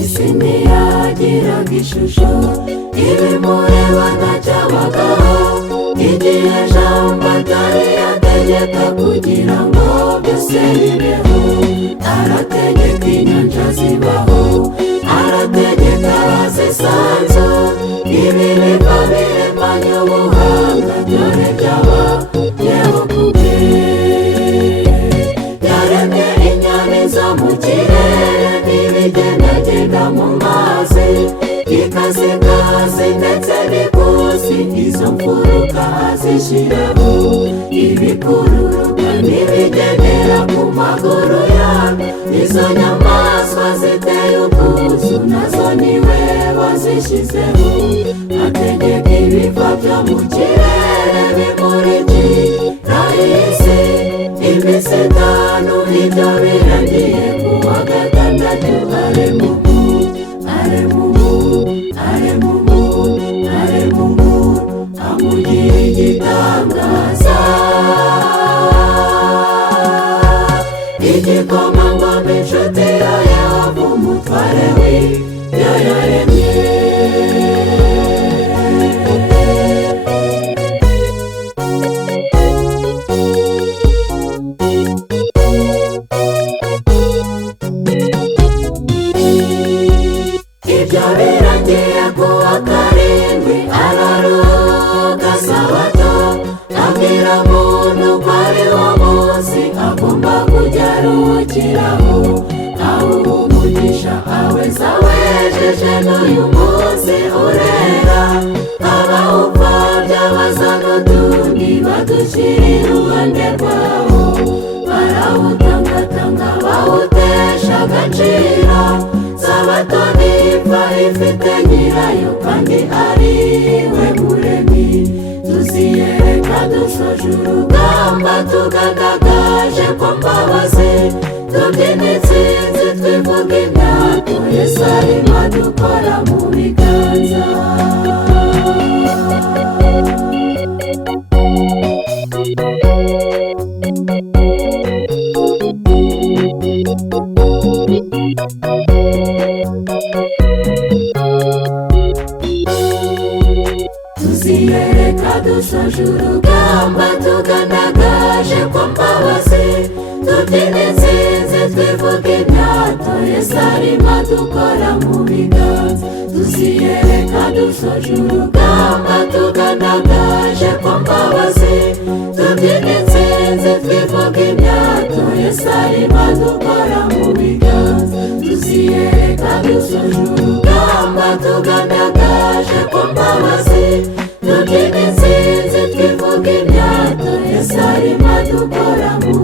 isi ntiyagiraga ishusho ibimureba ntacyabagaho igihe jambo atari yategeka kugira ngo byose bibeho. Arategeka inyanja zibaho, arategeka zisanzwe, ibi biva biremanye ubuhanga dore byabayeho kubwe. Yaremye inyoni zo mu kirere n'ibigendagenda mu mazi, ikazikazi ndetse n'ikusi, izo mfuruka azishyiraho ibikururuka n'ibigendera ku maguru yabyo. Izo nyamaswa ziteye ubwuzu nazo niwe wazishyizeho. Ategeka ibiva byo mu kirere bimurikira isi. Iminsi itanu ibyo birangiye, ku wa gatandatu arema umuntu amugira igitangaza. Igikomangoma inshuti ya Yehova, umutware w'ibyo yaremye. Ibyo birangiye ku wa karindwi araruhuka sabato, abwira muntu ko ari wo munsi agomba kujya aruhukiraho. Awuha umugisha aweza wejeje n'uyu munsi urera. Abawupfobya baza n'utundi badushyira iruhande rwawo, barawutangatanga bawutesha agaciro. Sabato nipfa ifite nyirayo kandi ari we muremyi. Tuziyereka dusoje urugamba tugaragaje ko mbabazi, tubyina intsinzi twivuga imyato Yesu arimo adukora mu biganza. Tuziyereka dusoje urugamba tugaragaje ko mbabazi, tubyina intsinzi twivuga imyato Yesu arimo adukora mu biganza. Tuziyereka dusoje urugamba tugaragaje ko mbabazi, tubyina intsinzi twivuga imyato Yesu arimo adukora mu biganza. Tuziyereka dusoje urugamba tugaragaje ko mbabazi, tubyina intsinzi twivuga imyato Yesu arimo adukora mu